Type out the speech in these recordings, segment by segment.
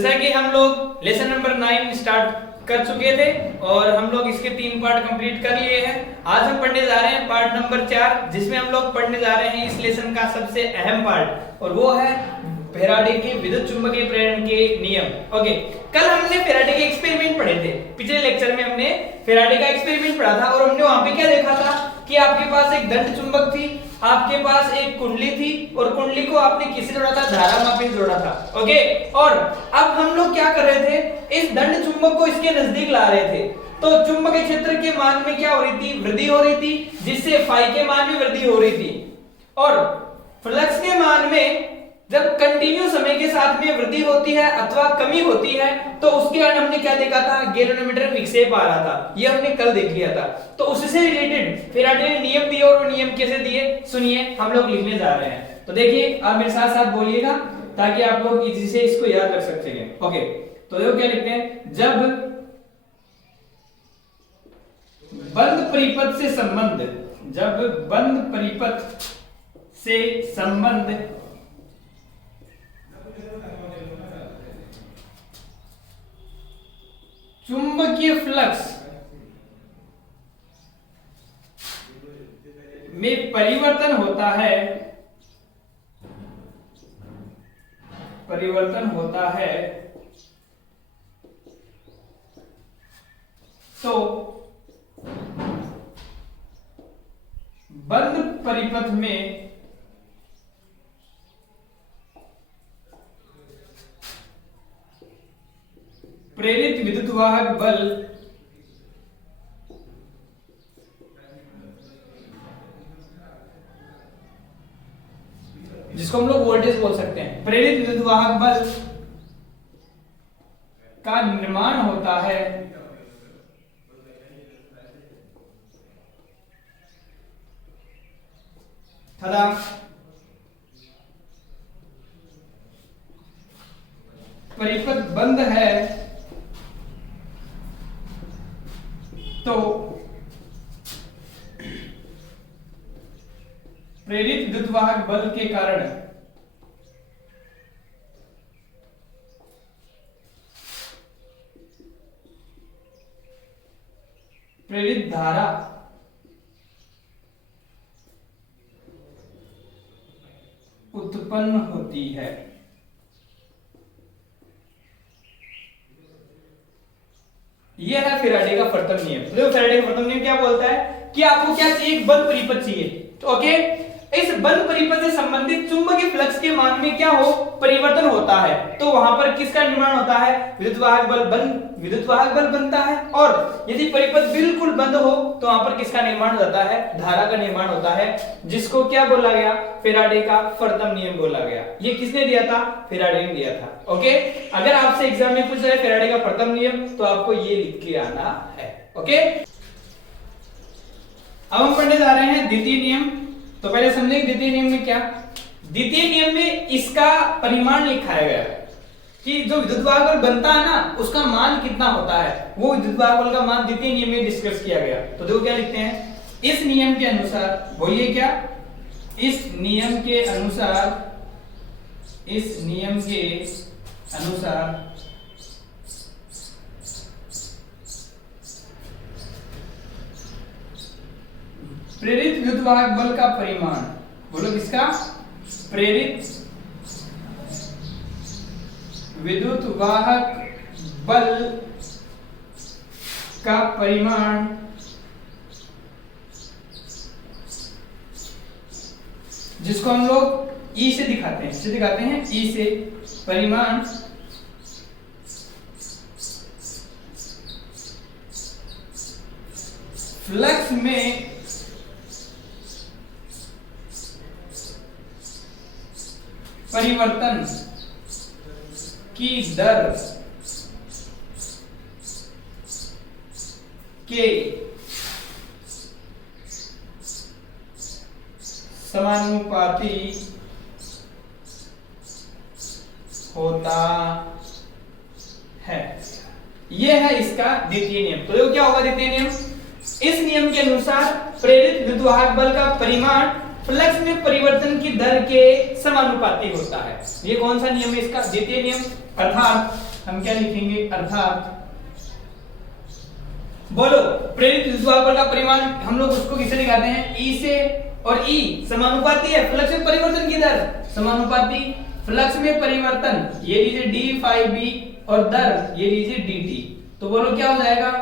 जैसा कि हम लोग लेसन नंबर 9 स्टार्ट कर चुके थे और हम लोग इसके 3 पार्ट कंप्लीट कर लिए हैं। आज हम पढ़ने जा रहे हैं पार्ट नंबर 4, जिसमें हम लोग पढ़ने जा रहे हैं इस लेसन का सबसे अहम पार्ट, और वो है फैराडे के विद्युत चुंबकीय प्रेरण के नियम। ओके, कल हमने फैराडे के एक्सपेरिमेंट पढ़े थे। पिछले लेक्चर में हमने फैराडे का एक्सपेरिमेंट पढ़ा था और हमने वहां पे क्या देखा था कि आपके पास एक दंड चुंबक थी, आपके पास एक कुंडली थी और कुंडली को आपने किससे जोड़ा था? धारामापी से जोड़ा था। ओके, और अब हम लोग क्या कर रहे थे? इस दंड चुंबक को इसके नजदीक ला रहे थे, तो चुंबकीय क्षेत्र के मान में क्या हो रही थी? वृद्धि हो रही थी, जिससे फाई के मान में वृद्धि हो रही थी। और फ्लक्स के मान में जब कंटिन्यू समय के साथ में वृद्धि होती है अथवा कमी होती है, तो उसके कारण हमने क्या देखा था? गैल्वेनोमीटर विक्षेप आ रहा था। ये हमने कल देख लिया था। तो उससे रिलेटेड फैराडे ने नियम दिए, और वो नियम कैसे दिए सुनिए, हम लोग लिखने जा रहे हैं। तो देखिए, आप मेरे साथ साथ बोलिएगा ताकि आप लोग इजी से इसको याद रख सकते हैं। ओके, तो देखो क्या लिखते हैं? जब बंद परिपथ से संबंध, जब बंद परिपथ से संबंध चुंबकीय फ्लक्स में परिवर्तन होता है, तो बंद परिपथ में प्रेरित विद्युत वाहक बल जिसको हम लोग वोल्टेज बोल सकते हैं, प्रेरित विद्युत वाहक बल का निर्माण होता है तथा परिपथ बंद है, तो प्रेरित विद्युत वाहक बल के कारण प्रेरित धारा उत्पन्न होती है। यह है फैराडे का प्रथम नियम। तो देखो, फैराडे का प्रथम नियम क्या बोलता है कि आपको क्या चाहिए? एक बंद परिपथ चाहिए। तो ओके, इस बंद परिपथ से संबंधित चुंबकीय फ्लक्स के मान में क्या हो? परिवर्तन होता है। तो वहां पर किसका निर्माण होता है? विद्युत वाहक बल बनता है। और यदि परिपथ बिल्कुल बंद हो तो वहां पर किसका निर्माण हो जाता है? धारा का निर्माण होता है, जिसको क्या बोला गया? फैराडे का प्रथम नियम बोला गया। ये किसने दिया था? फैराडे ने दिया था। ओके, अगर आपसे एग्जाम में पूछ रहा है फैराडे का प्रथम नियम, तो आपको ये लिख के आना है। ओके, अब हम पढ़ने जा रहे हैं द्वितीय नियम। तो पहले समझेंगे द्वितीय नियम में क्या? द्वितीय नियम में इसका परिमाण लिखा गया है कि जो विद्युत वाहक बल बनता है ना, उसका मान कितना होता है, वो विद्युत वाहक बल का मान द्वितीय नियम में डिस्कस किया गया। तो देखो क्या लिखते हैं? इस नियम के अनुसार, बोलिए क्या? इस नियम के अनुसार प्रेरित विद्युत वाहक बल का परिमाण, बोलो किसका? प्रेरित विद्युत वाहक बल का परिमाण जिसको हम लोग ई से दिखाते हैं, ई से परिमाण फ्लक्स में परिवर्तन की दर के समानुपाती होता है। यह है इसका द्वितीय नियम। तो क्या होगा द्वितीय नियम? इस नियम के अनुसार प्रेरित विद्युत वाहक बल का परिमाण फ्लक्स में परिवर्तन की दर के समानुपाती होता है। ये कौन सा नियम है इसका? द्वितीय नियम। अर्थात हम क्या लिखेंगे? अर्थात बोलो, प्रेरित विद्युत बल का परिमाण हम लोग उसको किसे दिखाते हैं? ई से, और ई समानुपाती है फ्लक्स में परिवर्तन की दर, समानुपाती फ्लक्स में परिवर्तन, ये लीजिए डी फाई बी, और दर ये लीजिए dt। तो बोलो क्या हो जाएगा?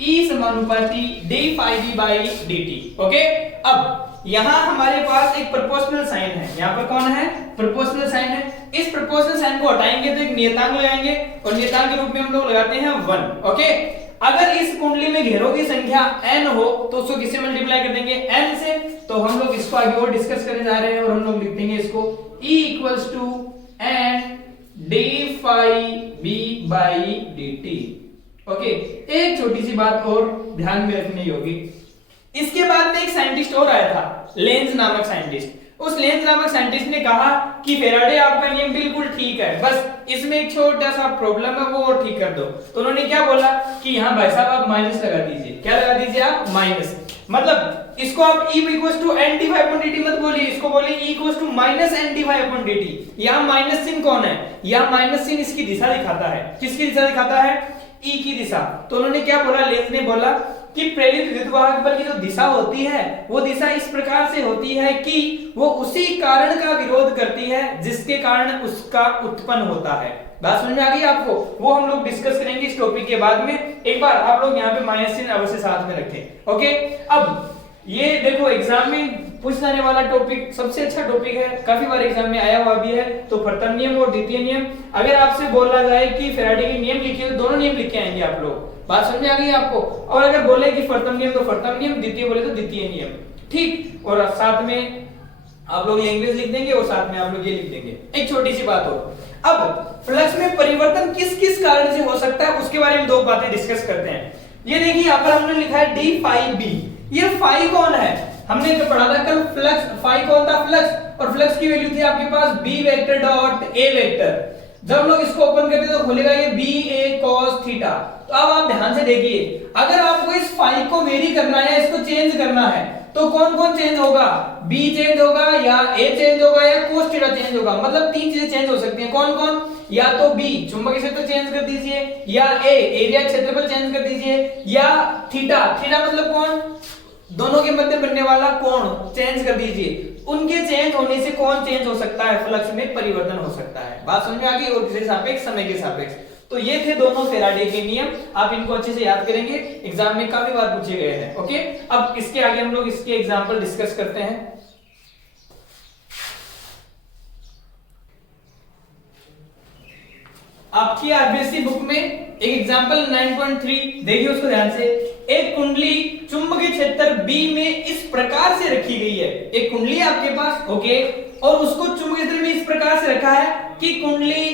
E समानुपाती d phi B by dt। Okay, अब यहां हमारे पास एक प्रोपोर्शनल साइन है। यहां पर कौन है? प्रोपोर्शनल साइन है। इस प्रोपोर्शनल साइन को हटाएंगे तो एक नियतांक लगाएंगे, और नियतांक के रूप में हम लोग लगाते हैं 1। ओके, अगर इस कुंडली में घेरों की संख्या n हो तो उसको किससे मल्टीप्लाई कर देंगे? n से। तो हम लोग इसको आगे और डिस्कस करने जा रहे हैं, और हम लोग लिख देंगे इसको E equals to n d phi B by dt। Okay, एक छोटी सी बात और ध्यान में रखनी होगी। इसके बाद में एक साइंटिस्ट और आया था, लेंज नामक साइंटिस्ट। उस लेंज नामक साइंटिस्ट ने कहा कि फैराडे आपका नियम बिल्कुल ठीक है, बस इसमें एक छोटा सा प्रॉब्लम है, वो और ठीक कर दो। तो उन्होंने क्या बोला कि यहाँ भाई साहब आप माइनस लगा दीजिए। क्या लगा दीजिए आप? माइनस। मतलब इसको आप E equals to n dy upon dt मत बोलिए, इसको बोलिए E equals to minus n dy upon dt। यहाँ माइनस चिन्ह कौन है? यहाँ माइनस चिन्ह इसकी दिशा दिखाता है। किसकी दिशा दिखाता है? E की दिशा। तो उन्होंने क्या बोला? लेंज ने बोला कि प्रेरित विद्युत बल की जो दिशा होती है वो दिशा इस प्रकार से होती है कि वो उसी कारण का विरोध करती है जिसके कारण उसका उत्पन्न होता है। बात समझ में आ गई आपको? वो हम लोग डिस्कस करेंगे इस टॉपिक के बाद में। एक बार आप लोग यहाँ पे माइनस चिन्ह अवश्य साथ में रखें। ओके, अब ये देखो एग्जाम में पूछ जाने वाला टॉपिक, सबसे अच्छा टॉपिक है, काफी बार एग्जाम में आया हुआ भी है। तो प्रथम नियम और द्वितीय नियम। अगर आपसे बोला जाए कि फैराडे के नियम लिखिए तो दोनों नियम लिख के आएंगे आप लोग। बात समझ में आ गई आपको? और अगर बोले कि प्रथम नियम तो प्रथम नियम, द्वितीय बोले तो द्वितीय नियम। ठीक, और साथ में आप लोग लैंग्वेज लिख देंगे और साथ में आप लोग ये लिख देंगे। एक छोटी सी बात हो, अब फ्लक्स में परिवर्तन किस किस कारण से हो सकता है उसके बारे में दो बातें डिस्कस करते हैं। ये देखिए यहाँ पर हमने लिखा है डी फाई बी। ये फाई कौन है? हमने जो पढ़ा था कल, फ्लक्स। फाई कौन था? फ्लक्स। और फ्लक्स की वैल्यू थी आपके पास B vector dot A vector. जब हम लोग इसको ओपन करते हैं तो खुलेगा ये बी ए कॉस थीटा। तो अब आप ध्यान से देखिए, अगर आपको इस फाई को वेरी करना है, इसको चेंज करना है, तो कौन कौन चेंज होगा? बी चेंज होगा, या ए चेंज होगा, या कोस थीटा चेंज होगा। मतलब तीन चीजें चेंज हो सकती हैं। कौन कौन? या तो बी चुंबकीय क्षेत्र चेंज कर दीजिए, या ए एरिया क्षेत्रफल चेंज कर दीजिए, या थीटा, थीटा मतलब कौन? दोनों के मध्य बनने वाला कोण चेंज कर दीजिए। उनके चेंज होने से कौन चेंज हो सकता है? फ्लक्स में परिवर्तन हो सकता है। बात समझ में आ गई? और किसके सापेक्ष? समय के सापेक्ष। तो ये थे दोनों फैराडे के नियम। आप इनको अच्छे से याद करेंगे, एग्जाम में काफी बार पूछे गए हैं। ओके, अब इसके आगे हम लोग इसके एग्जाम्पल डिस्कस करते हैं। आपकी आरबीएससी बुक में एक एग्जांपल 9.3 देखिए उसको ध्यान से। एक कुंडली चुंबकीय क्षेत्र B में इस प्रकार से रखी गई है। एक कुंडली है आपके पास, ओके, और उसको चुंबकीय क्षेत्र में इस प्रकार से रखा है कि कुंडली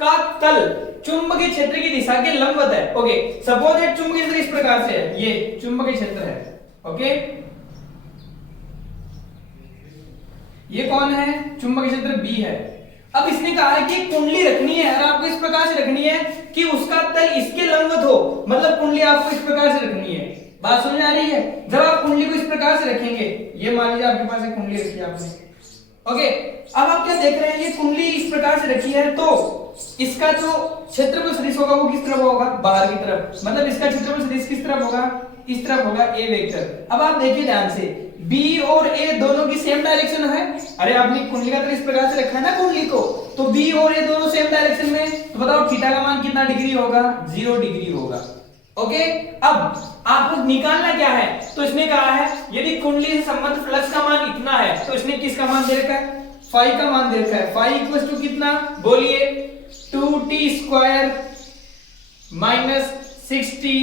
का तल चुंबकीय क्षेत्र की दिशा के लंबवत है। ओके, सपोज दैट चुंबकीय क्षेत्र इस प्रकार से है, ये चुंबकीय क्षेत्र है। ओके, ये कौन है? चुंबकीय क्षेत्र B है। अब इसने कहा है कि कुंडली रखनी है और आपको इस प्रकार से रखनी है कि उसका तल इसके लंबवत हो। मतलब कुंडली आपको इस प्रकार से रखनी है। बात समझ आ रही है? जब आप कुंडली को इस प्रकार से रखेंगे, ये मान लीजिए आपके पास एक कुंडली रखी है आपने, ओके, अब आप क्या देख रहे हैं? ये कुंडली इस प्रकार से रखी है, तो इसका जो क्षेत्रफल सदिश होगा वो किस तरफ होगा? बाहर की तरफ। मतलब इसका क्षेत्रफल सदिश किस तरफ होगा? इस तरफ होगा, ए वेक्टर। अब आप देखिए ध्यान से, बी और ए दोनों की सेम डायरेक्शन है। अरे आपने कुंडली का तल इस प्रकार से रखा है ना कुंडली को, तो बी और ए दोनों सेम डायरेक्शन में, तो बताओ थीटा का मान कितना डिग्री होगा? 0 डिग्री होगा। ओके, अब आपको निकालना क्या है? तो इसने कहा है यदि कुंडली से संबंधित फ्लक्स का मान इतना है, तो इसने किसका मान दे रखा है? फाई का मान दे रखा है। फाई इक्वल टू कितना? बोलिए, 2t स्क्वायर माइनस 60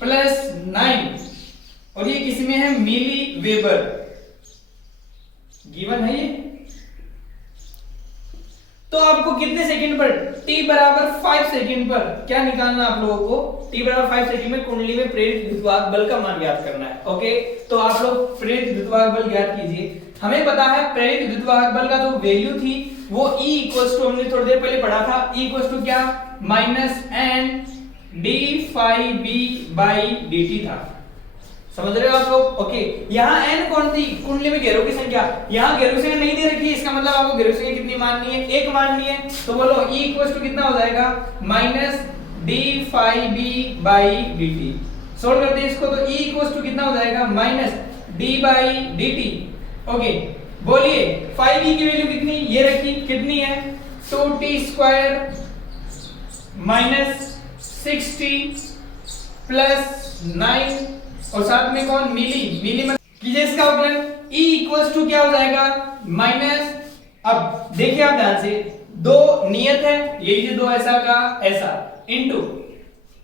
प्लस 9, और ये किसमें है? मिली वेबर गिवन है ये। तो आपको कितने सेकंड पर? t बराबर 5 सेकंड पर क्या निकालना आप लोगों को? t बराबर 5 सेकंड में कुंडली में प्रेरित विद्युत बल का मान ज्ञात करना है। ओके, तो आप लोग प्रेरित विद्युत बल ज्ञात कीजिए। हमें पता है प्रेरित विद्युत बल का जो वैल्यू थी वो E इक्वल्स टू, हमने थोड़ी देर पहले पढ़ा था, E इक्वल्स टू क्या? Minus n d phi B by dt था। समझ रहे हो आप लोग? ओके, यहाँ n कौन थी? कुंडली में घेरों की संख्या। यहाँ घेरों की संख्या नहीं दे रखी है, इसका मतलब आपको घेरों की संख्या कितनी माननी है? एक माननी है। तो बोलो E इक्वल टू कितना हो जाएगा? Minus d phi B by d T. Solve करते हैं इसको, तो E इक्वल टू कितना हो जाएगा? Minus D by d T. Okay, बोलिए फाई बी की वैल्यू कितनी? ये रखी, कितनी है? 2t square minus 6t plus 9 और साथ में कौन? मिली में कीजिए इसका अवकलन। E इक्वल्स टू क्या हो जाएगा? माइनस, अब देखिए आप ध्यान से, दो नियत है, ये लीजिए दो ऐसा का ऐसा, इनटू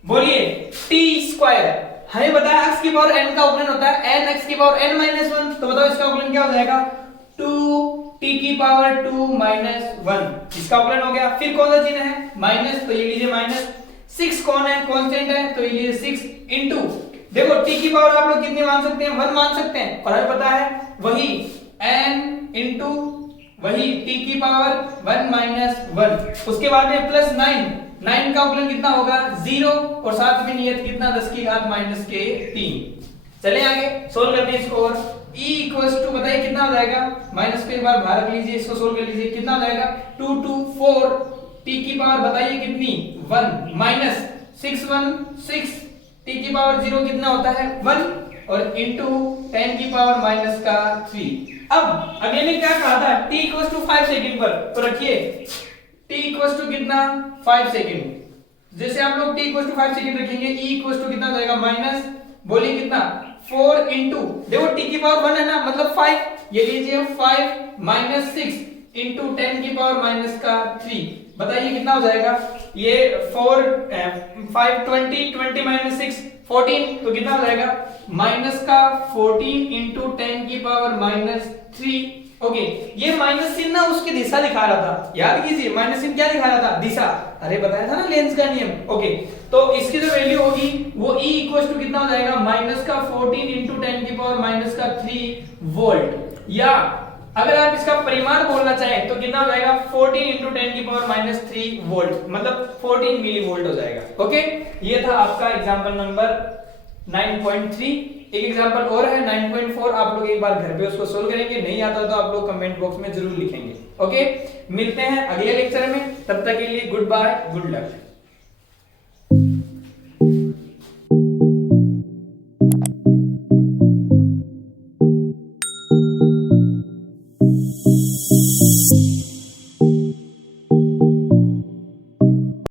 बोलिए t स्क्वायर, हमें बताया x की पावर n का अवकलन होता है n x की पावर n माइनस 1, तो बताओ इसका अवकलन क्या हो जाएगा? 2t की पावर 2 माइनस 1, इसका अवकलन हो गया। फिर कौन सा चिन्ह है? माइनस, तो ये लीजिए माइनस। 6 कौन है? कांस्टेंट है, तो ये लीजिए 6 इनटू, देखो t की पावर आप लोग कितनी मान सकते हैं? 1 मान सकते हैं, और हमें पता है वही n इनटू वही t की पावर 1 माइनस 1, उसके बाद में प्लस 9 का अवकलन कितना होगा? 0, और साथ में नियत कितना? 10 की घात माइनस के 3। चले आगे सोल्व करते हैं इसको। और E इक्वल्स टू बताइए कितना हो जाएगा? माइनस को एक बार बाहर रख लीजिए, इसको सोल्व कर लीजिए, कितना हो जाएगा? 2 2 4, t की पावर बताइए कितनी? 1 माइनस 6 1 6, t की पावर 0 कितना होता है? 1, और इनटू 10 की पावर माइनस का 3। अब अगले ने क्या कहा था? t इक्वल्स टू 5 सेकंड पर, तो रखिए t इक्वल्स टू कितना? 5 सेकंड। जैसे आप लोग t इक्वल्स टू 5 सेकंड रखेंगे, E इक्वल्स टू कितना हो जाएगा? माइनस, बोलिए कितना? 4 इनटू, देखो t की पावर 1 है ना, मतलब 5, ये लीजिए 5 माइनस 6 इनटू 10 की पावर माइनस का 3, बताइए कितना हो जाएगा? ये 4 5 20 माइनस 6 14, तो कितना हो जाएगा? माइनस का 14 इंटू 10 की पावर माइनस 3। ओके, ये माइनस चिन्ह ना उसकी दिशा दिखा रहा था, याद कीजिए माइनस चिन्ह क्या दिखा रहा था? दिशा। अरे बताया था ना लेंस का नियम। ओके, तो इसकी जो वैल्यू होगी वो E इक्वल टू कितना हो जाएगा? माइनस का 14 इंटू 10 की पावर माइनस का 3 वोल्ट, या अगर आप इसका परिमाण बोलना चाहें तो कितना हो जाएगा? 14 इंटू 10 की पावर माइनस 3 वोल्ट, मतलब 14 मिली वोल्ट हो जाएगा। ओके, ये था आपका एग्जाम्पल नंबर 9.3। एक एग्जांपल और है 9.4, आप लोग एक बार घर पे उसको सोल्व करेंगे, नहीं आता तो आप लोग कमेंट बॉक्स में जरूर लिखेंगे। ओके, मिलते हैं अगले लेक्चर में, तब तक के लिए गुड बाय, गुड लक।